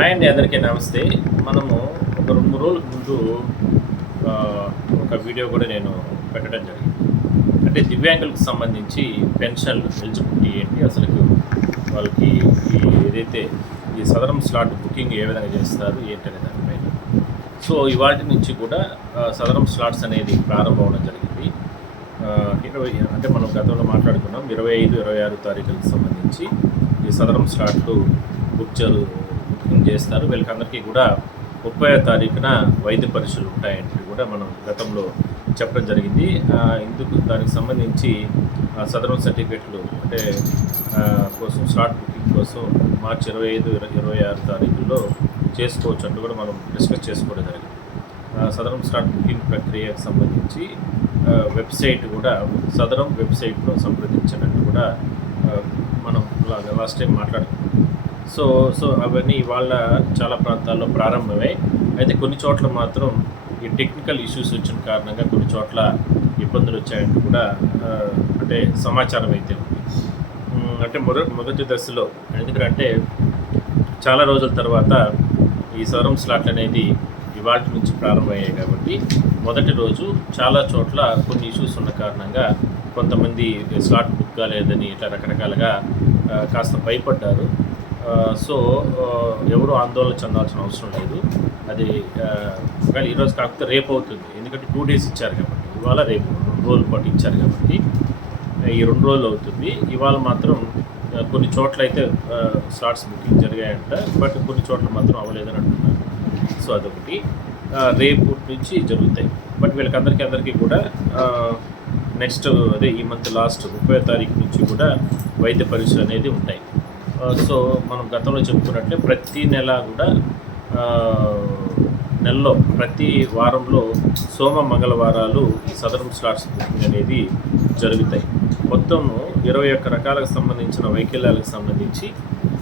Hi అండి, అందరికీ నమస్తే. మనము ఒక 2 రోజుల ముందు ఒక వీడియో కూడా నేను పెట్టడం జరిగింది. అంటే దివ్యాంగులకు సంబంధించి పెన్షన్లు ఎలిజిబిలిటీ ఏంటి, అసలుకు వాళ్ళకి ఏదైతే ఈ సదరం స్లాట్ బుకింగ్ ఏ విధంగా చేస్తారు ఏంటనే దానిపైన. సో ఇవాటి నుంచి కూడా సదరం స్లాట్స్ అనేది ప్రారంభం అవడం జరిగింది. 20 అంటే మనం గతంలో మాట్లాడుకున్నాం 25, 26 తారీఖులకు సంబంధించి ఈ సదరం స్లాట్లు బుకింగ్ చేస్తారు. వీళ్ళకందరికీ కూడా 30వ తారీఖున వైద్య పరీక్షలు ఉంటాయంటే కూడా మనం గతంలో చెప్పడం జరిగింది. ఇందుకు దానికి సంబంధించి సదరం సర్టిఫికెట్లు అంటే కోసం స్లాట్ బుకింగ్ కోసం మార్చి 25, 26 తారీఖుల్లో చేసుకోవచ్చు అంటూ కూడా మనం డిస్కస్ చేసుకోవడం జరిగింది. సదరం స్లాట్ బుకింగ్ ప్రక్రియకు సంబంధించి వెబ్సైట్ కూడా సదరం వెబ్సైట్లో సంప్రదించినట్టు కూడా మనం లాస్ట్ టైం మాట్లాడుకున్నాం. సో అవన్నీ ఇవాళ చాలా ప్రాంతాల్లో ప్రారంభమై, అయితే కొన్ని చోట్ల మాత్రం ఈ టెక్నికల్ ఇష్యూస్ వచ్చిన కారణంగా కొన్ని చోట్ల ఇబ్బందులు వచ్చాయంటూ కూడా అంటే సమాచారం అయితే ఉంది. అంటే మొదటి దశలో ఎందుకంటే చాలా రోజుల తర్వాత ఈ సదరం స్లాట్లు అనేది ఇవాళ నుంచి ప్రారంభమయ్యాయి కాబట్టి మొదటి రోజు చాలా చోట్ల కొన్ని ఇష్యూస్ ఉన్న కారణంగా కొంతమంది స్లాట్ బుక్ కాలేదని ఇట్లా రకరకాలుగా కాస్త భయపడ్డారు. సో ఎవరు ఆందోళన చెందాల్సిన అవసరం లేదు. అది ఒకవేళ ఈరోజు కాకపోతే రేపు అవుతుంది, ఎందుకంటే 2 days ఇచ్చారు కాబట్టి. ఇవాళ రేపు 2 రోజుల పాటు ఇచ్చారు కాబట్టి ఈ 2 రోజులు అవుతుంది. ఇవాళ మాత్రం కొన్ని చోట్ల అయితే స్లాట్స్ బుకింగ్ జరిగాయంట, బట్ కొన్ని చోట్ల మాత్రం అవ్వలేదని అంటున్నారు. సో అదొకటి. రేపు నుంచి జరుగుతాయి. బట్ వీళ్ళకందరికీ కూడా నెక్స్ట్ అదే ఈ మంత్ లాస్ట్ 30వ తారీఖు నుంచి కూడా వైద్య పరీక్షలు అనేది ఉంటాయి. సో మనం గతంలో చెప్పుకున్నట్లే ప్రతి నెల కూడా నెలలో ప్రతి వారంలో సోమ మంగళవారాలు ఈ సదరం స్లాట్స్ బుకింగ్ అనేది జరుగుతాయి. మొత్తము 21 రకాలకు సంబంధించిన వైకల్యాలకు సంబంధించి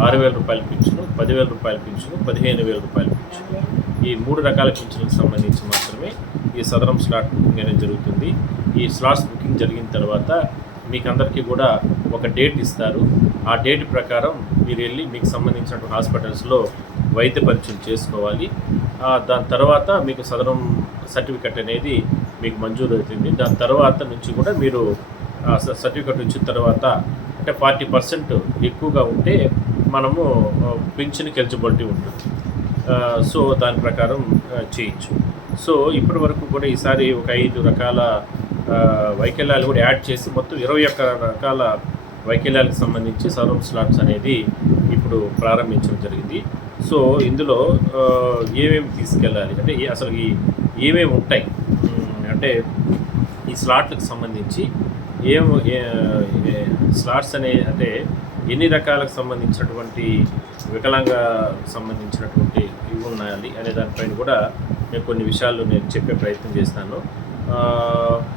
6,000 రూపాయల పింఛను, 10,000 రూపాయల పింఛను, 15,000 రూపాయల పింఛను, ఈ 3 రకాల పింఛన్లకు సంబంధించి మాత్రమే ఈ సదరం స్లాట్ బుకింగ్ అనేది జరుగుతుంది. ఈ స్లాట్స్ బుకింగ్ జరిగిన తర్వాత మీకు అందరికీ కూడా ఒక డేట్ ఇస్తారు. ఆ డేట్ ప్రకారం మీరు వెళ్ళి మీకు సంబంధించినటువంటి హాస్పిటల్స్లో వైద్య పరీక్షలు చేసుకోవాలి. దాని తర్వాత మీకు సదరం సర్టిఫికెట్ అనేది మీకు మంజూరు అవుతుంది. దాని తర్వాత నుంచి కూడా మీరు సర్టిఫికెట్ వచ్చిన తర్వాత అంటే 40% ఎక్కువగా ఉంటే మనము పింఛన్కి ఎలిజిబిలిటీ ఉంటుంది. సో దాని ప్రకారం చేయొచ్చు. సో ఇప్పటి వరకు కూడా ఈసారి ఒక 5 రకాల వైకల్యాలు కూడా యాడ్ చేసి మొత్తం 21 రకాల వైకల్యాలకు సంబంధించి సదరం స్లాట్స్ అనేది ఇప్పుడు ప్రారంభించడం జరిగింది. సో ఇందులో ఏమేమి తీసుకెళ్ళాలి అంటే అసలు ఏమేమి ఉంటాయి అంటే ఈ స్లాట్లకు సంబంధించి స్లాట్స్ అంటే ఎన్ని రకాలకు సంబంధించినటువంటి వికలాంగ సంబంధించినటువంటి ఇవి ఉన్నాయి అనే దానిపైన కూడా నేను కొన్ని విషయాలు నేను చెప్పే ప్రయత్నం చేస్తాను.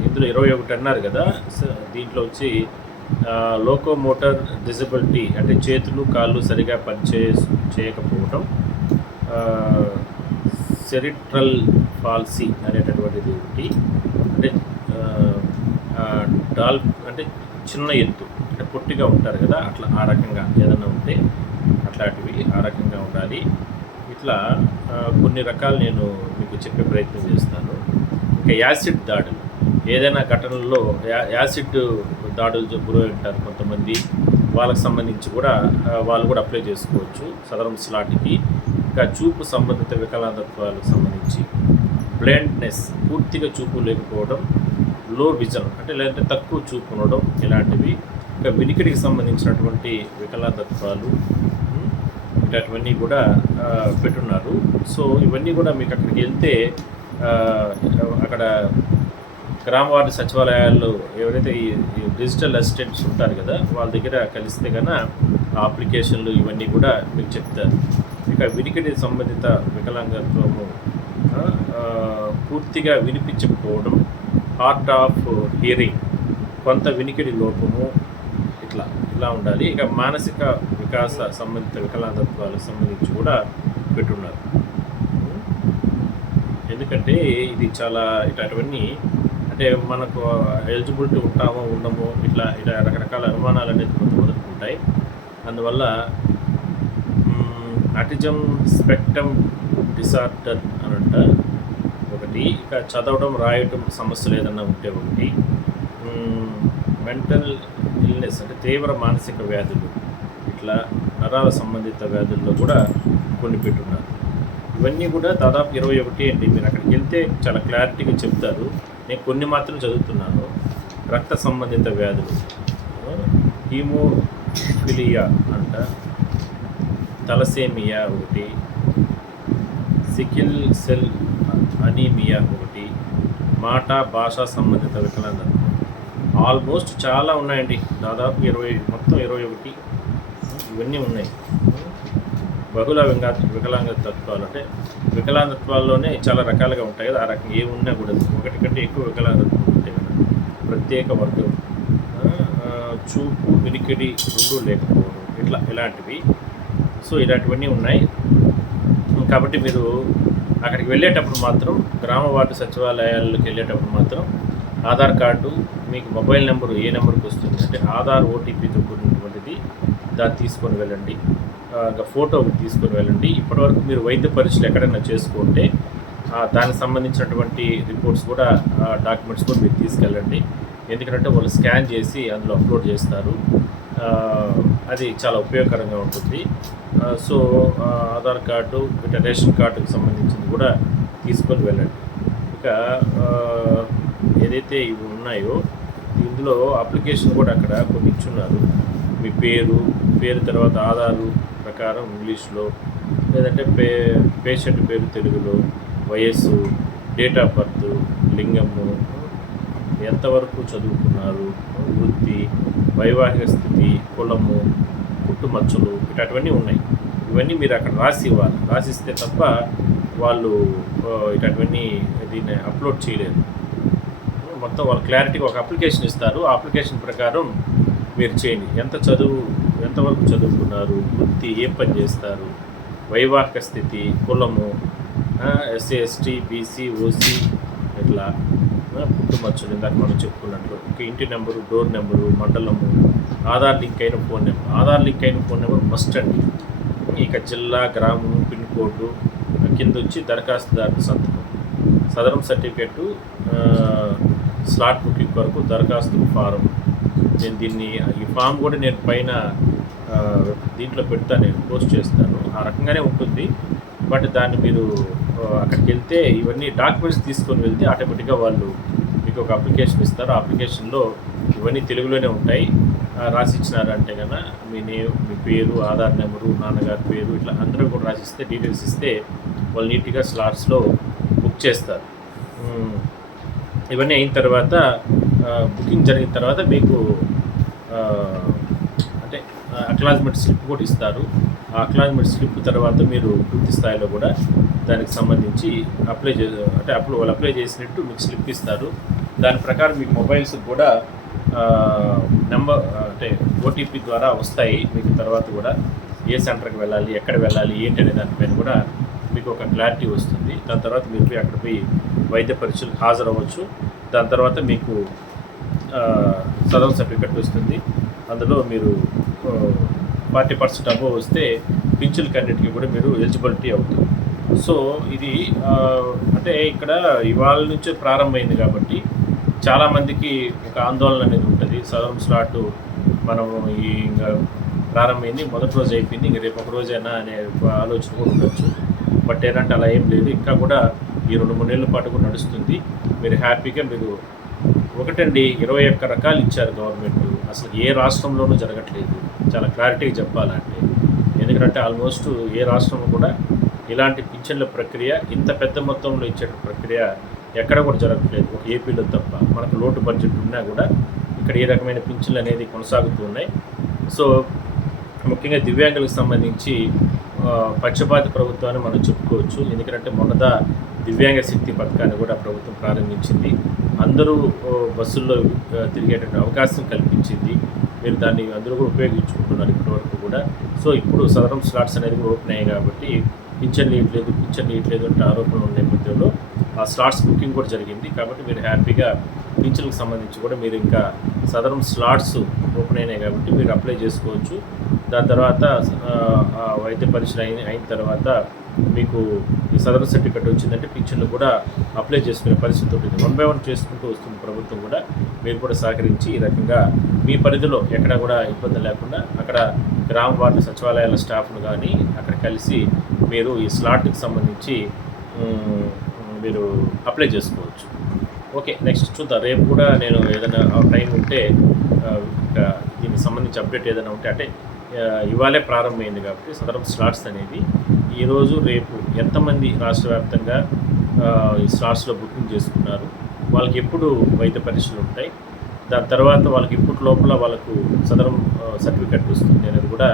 ఇందులో 21 అన్నారు కదా. దీంట్లో వచ్చి లోకోమోటర్ డిజబిలిటీ అంటే చేతులు కాళ్ళు సరిగా చేయకపోవటం, సెరిబ్రల్ పాల్సీ అనేటటువంటిది ఒకటి, అంటే అంటే చిన్న ఎత్తు అంటే పొట్టిగా ఉంటారు కదా, అట్లా ఆ రకంగా ఏదైనా ఉంటే అట్లాంటివి ఆ రకంగా ఉండాలి. ఇట్లా కొన్ని రకాలు నేను మీకు చెప్పే ప్రయత్నం చేస్తాను. ఇంకా యాసిడ్ దాడులు, ఏదైనా ఘటనల్లో యాసిడ్ దాడులు గురై ఉంటారు కొంతమంది, వాళ్ళకి సంబంధించి కూడా వాళ్ళు కూడా అప్లై చేసుకోవచ్చు సదరం స్లాట్కి. ఇంకా చూపు సంబంధిత వికలాంగత్వాలకు సంబంధించి బ్లైండ్నెస్, పూర్తిగా చూపు లేకపోవడం, లో విజన్ అంటే లేదంటే తక్కువ చూపు ఉండడం, ఇలాంటివి. ఇంకా వినికిడికి సంబంధించినటువంటి వికలాంగత్వాలు ఇలాంటివన్నీ కూడా పెట్టున్నారు. సో ఇవన్నీ కూడా మీకు అక్కడికి వెళ్తే అక్కడ గ్రామ వార్డు సచివాలయాల్లో ఎవరైతే ఈ డిజిటల్ అసిస్టెంట్స్ ఉంటారు కదా, వాళ్ళ దగ్గర కలిస్తే కన్నా ఆ అప్లికేషన్లు ఇవన్నీ కూడా మీకు చెప్తారు. ఇక వినికిడి సంబంధిత వికలాంగత్వము, పూర్తిగా వినిపించకపోవడం, హార్ట్ ఆఫ్ హియరింగ్, కొంత వినికిడి లోపము, ఇలా ఉండాలి. ఇక మానసిక వికాస సంబంధిత వికలాంగత్వాలకు సంబంధించి కూడా పెట్టున్నారు. ఎందుకంటే ఇది చాలా ఇట్లాంటివన్నీ అంటే మనకు ఎలిజిబిలిటీ ఉంటామో ఉండమో ఇట్లా రకరకాల అనుమానాలు అనేది మొదలుకుంటాయి. అందువల్ల ఆటిజం స్పెక్ట్రమ్ డిసార్డర్ అని ఒకటి, ఇక చదవడం రాయటం సమస్యలు ఏదన్నా ఉంటే ఒకటి, మెంటల్ ఇల్నెస్ అంటే తీవ్ర మానసిక వ్యాధులు, ఇట్లా నరాల సంబంధిత వ్యాధుల్లో కూడా కొన్ని పెట్టున్నారు. ఇవన్నీ కూడా దాదాపు 21 అండి. మీరు అక్కడికి వెళ్తే చాలా క్లారిటీగా చెప్తారు. నేను కొన్ని మాత్రం చదువుతున్నాను. రక్త సంబంధిత వ్యాధులు, హీమోఫిలియా అంట, తలసేమియా ఒకటి, సికిల్ సెల్ అనీమియా ఒకటి, మాట భాషా సంబంధిత వికలాంగత, ఆల్మోస్ట్ చాలా ఉన్నాయండి. దాదాపు 20, మొత్తం 21 ఇవన్నీ ఉన్నాయి. బహుళ వికలాంగతత్వాలు అంటే వికలాంగత్వాల్లోనే చాలా రకాలుగా ఉంటాయి కదా, ఆ రకం ఏ ఉన్నా కూడా ఒకటి కంటే ఎక్కువ వికలాంగతత్వం ఉంటాయి కదా. ప్రత్యేక వర్గం, చూపు వినికిడి రెండు లేకపోవడం, ఇలాంటివి. సో ఇలాంటివన్నీ ఉన్నాయి. కాబట్టి మీరు అక్కడికి వెళ్ళేటప్పుడు మాత్రం గ్రామ వార్డు సచివాలయాలకు వెళ్ళేటప్పుడు మాత్రం ఆధార్ కార్డు, మీకు మొబైల్ నెంబరు ఏ నెంబర్కి వస్తుంది అంటే ఆధార్ ఓటీపీతో కూడినటువంటిది, దాన్ని తీసుకొని వెళ్ళండి. ఇంకా ఫోటో తీసుకొని వెళ్ళండి. ఇప్పటివరకు మీరు వైద్య పరీక్షలు ఎక్కడైనా చేసుకుంటే దానికి సంబంధించినటువంటి రిపోర్ట్స్ కూడా, డాక్యుమెంట్స్ కూడా మీరు తీసుకెళ్ళండి. ఎందుకంటే వాళ్ళు స్కాన్ చేసి అందులో అప్లోడ్ చేస్తారు. అది చాలా ఉపయోగకరంగా ఉంటుంది. సో ఆధార్ కార్డు, ఇక రేషన్ కార్డుకి సంబంధించింది కూడా తీసుకొని వెళ్ళండి. ఇక ఏదైతే ఇవి ఉన్నాయో ఇందులో అప్లికేషన్ కూడా అక్కడ కొన్ని ఇచ్చున్నారు. మీ పేరు తర్వాత ఆధారు ప్రకారం ఇంగ్లీష్లో, లేదంటే పేషెంట్ పేరు తెలుగులో, వయస్సు, డేట్ ఆఫ్ బర్త్, లింగము, ఎంతవరకు చదువుకున్నారు, వృత్తి, వైవాహిక స్థితి, కులము, పుట్టుమచ్చలు, ఇట్లాంటివన్నీ ఉన్నాయి. ఇవన్నీ మీరు అక్కడ రాసి ఇవ్వాలి. రాసిస్తే తప్ప వాళ్ళు ఇట్లాంటివన్నీ దీన్ని అప్లోడ్ చేయలేరు. మొత్తం వాళ్ళు క్లారిటీగా ఒక అప్లికేషన్ ఇస్తారు. ఆ అప్లికేషన్ ప్రకారం మీరు చేయండి. ఎంతవరకు చదువుకున్నారు, వృత్తి, ఏం పని చేస్తారు, వైవాహిక స్థితి, కులము, ఎస్సీ ఎస్టీ బీసీ ఓసీ, ఇట్లా పుట్టుమచ్చలు ఇందాక మనం చెప్పుకున్నట్లు, ఇంకా ఇంటి నెంబరు, డోర్ నెంబరు, మండలము, ఆధార్ లింక్ అయిన ఫోన్ నెంబర్. ఆధార్ లింక్ అయిన ఫోన్ నెంబర్ మస్ట్ అండి. ఇక జిల్లా, గ్రామం, పిన్ కోడ్, కింద వచ్చి దరఖాస్తుదారు సంతకం, సదరం సర్టిఫికెట్టు, స్లాట్ బుకింగ్ వరకు దరఖాస్తు ఫారం. నేను ఈ ఫామ్ కూడా నేను పైన దీంట్లో పెడతాను, నేను పోస్ట్ చేస్తాను. ఆ రకంగానే ఉంటుంది. బట్ దాన్ని మీరు అక్కడికి వెళ్తే ఇవన్నీ డాక్యుమెంట్స్ తీసుకొని వెళ్తే ఆటోమేటిక్గా వాళ్ళు మీకు ఒక అప్లికేషన్ ఇస్తారు. ఆ అప్లికేషన్లో ఇవన్నీ తెలుగులోనే ఉంటాయి. రాసి ఇచ్చినారంటే కన్నా మీ పేరు, ఆధార్ నెంబరు, నాన్నగారి పేరు, ఇట్లా అందరూ కూడా రాసిస్తే, డీటెయిల్స్ ఇస్తే వాళ్ళు నీట్గా స్లాట్స్లో బుక్ చేస్తారు. ఇవన్నీ అయిన తర్వాత, బుకింగ్ జరిగిన తర్వాత మీకు అంటే అక్నాలెడ్జ్మెంట్ స్లిప్ కూడా ఇస్తారు. ఆ అక్నాలెడ్జ్మెంట్ స్లిప్ తర్వాత మీరు పూర్తి స్థాయిలో కూడా దానికి సంబంధించి వాళ్ళు అప్లై చేసినట్టు మీకు స్లిప్ ఇస్తారు. దాని ప్రకారం మీకు మొబైల్స్ కూడా నెంబర్ అంటే ఓటీపీ ద్వారా వస్తాయి. మీకు తర్వాత కూడా ఏ సెంటర్కి వెళ్ళాలి, ఎక్కడ వెళ్ళాలి, ఏంటి అనే దానిపైన కూడా మీకు ఒక క్లారిటీ వస్తుంది. దాని తర్వాత మీరు అక్కడ పోయి వైద్య పరీక్షలకు హాజరవ్వచ్చు. దాని తర్వాత మీకు సదరం సర్టిఫికెట్ వస్తుంది. అందులో మీరు 40% అబోవ్ వస్తే పింఛన్ల కన్నిటికీ కూడా మీరు ఎలిజిబిలిటీ అవుతుంది. సో ఇది అంటే ఇక్కడ ఇవాళ నుంచే ప్రారంభమైంది కాబట్టి చాలామందికి ఒక ఆందోళన అనేది ఉంటుంది. సదరం స్లాట్ మనము ఇంకా ప్రారంభమైంది, మొదటి రోజు అయిపోయింది, ఇంక రేపు ఒక రోజైనా అనే ఆలోచన కూడా ఉండొచ్చు. బట్ ఏంటంటే అలా ఏం లేదు, ఇంకా కూడా ఈ 2-3 నెలల పాటు కూడా నడుస్తుంది. మీరు హ్యాపీగా ఒకటండి 21 రకాలు ఇచ్చారు గవర్నమెంట్. అసలు ఏ రాష్ట్రంలోనూ జరగట్లేదు, చాలా క్లారిటీగా చెప్పాలంటే. ఎందుకంటే ఆల్మోస్ట్ ఏ రాష్ట్రంలో కూడా ఇలాంటి పింఛన్ల ప్రక్రియ, ఇంత పెద్ద మొత్తంలో ఇచ్చే ప్రక్రియ ఎక్కడ కూడా జరగట్లేదు, ఒక ఏపీలో తప్ప. మనకు లోటు బడ్జెట్ ఉన్నా కూడా ఇక్కడ ఈ రకమైన పింఛన్లు అనేది కొనసాగుతూ ఉన్నాయి. సో ముఖ్యంగా దివ్యాంగులకు సంబంధించి పక్షపాత ప్రభుత్వాన్ని మనం చెప్పుకోవచ్చు. ఎందుకంటే మొన్నదా దివ్యాంగ శక్తి పథకాన్ని కూడా ప్రభుత్వం ప్రారంభించింది. అందరూ బస్సుల్లో తిరిగేటువంటి అవకాశం కల్పించింది. మీరు దాన్ని అందరూ కూడా ఉపయోగించుకుంటున్నారు ఇప్పటివరకు కూడా. సో ఇప్పుడు సదరం స్లాట్స్ అనేది కూడా ఓపెన్ అయ్యాయి కాబట్టి పింఛన్ ఇవ్వట్లేదు అంటే ఆరోపణలు ఉన్న నేపథ్యంలో ఆ స్లాట్స్ బుకింగ్ కూడా జరిగింది. కాబట్టి మీరు హ్యాపీగా పింఛన్లకు సంబంధించి కూడా మీరు ఇంకా సదరం స్లాట్స్ ఓపెన్ అయినాయి కాబట్టి మీరు అప్లై చేసుకోవచ్చు. దాని తర్వాత ఆ వైద్య పరీక్షలు అయిన తర్వాత మీకు ఈ సదరు సర్టిఫికెట్ వచ్చిందంటే పింఛన్లు కూడా అప్లై చేసుకునే పరిస్థితి ఉంటుంది. 1 బై 1 చేసుకుంటూ వస్తుంది ప్రభుత్వం కూడా. మీరు కూడా సహకరించి ఈ రకంగా మీ పరిధిలో ఎక్కడ కూడా ఇబ్బంది లేకుండా అక్కడ గ్రామ వార్డు సచివాలయాల స్టాఫ్ను కానీ అక్కడ కలిసి మీరు ఈ స్లాట్కి సంబంధించి మీరు అప్లై చేసుకోవచ్చు. ఓకే, నెక్స్ట్ చూద్దాం. రేపు కూడా నేను ఏదైనా టైం ఉంటే ఇంకా దీనికి సంబంధించి అప్డేట్ ఏదైనా ఉంటే, అంటే ఇవాళే ప్రారంభమైంది కాబట్టి సదరం స్లాట్స్ అనేది ఈరోజు రేపు ఎంతమంది రాష్ట్ర వ్యాప్తంగా ఈ స్లాట్స్లో బుకింగ్ చేసుకున్నారు, వాళ్ళకి ఎప్పుడు వైద్య పరీక్షలు ఉంటాయి, దాని తర్వాత వాళ్ళకి ఇప్పటి లోపల వాళ్ళకు సదరం సర్టిఫికెట్ వస్తుంది అనేది కూడా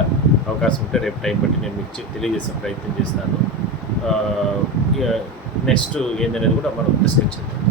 అవకాశం ఉంటే రేపు టైం బట్టి నేను మీకు తెలియజేసే ప్రయత్నం చేస్తాను. నెక్స్ట్ ఏందనేది కూడా మనం డిస్కస్ చేద్దాం.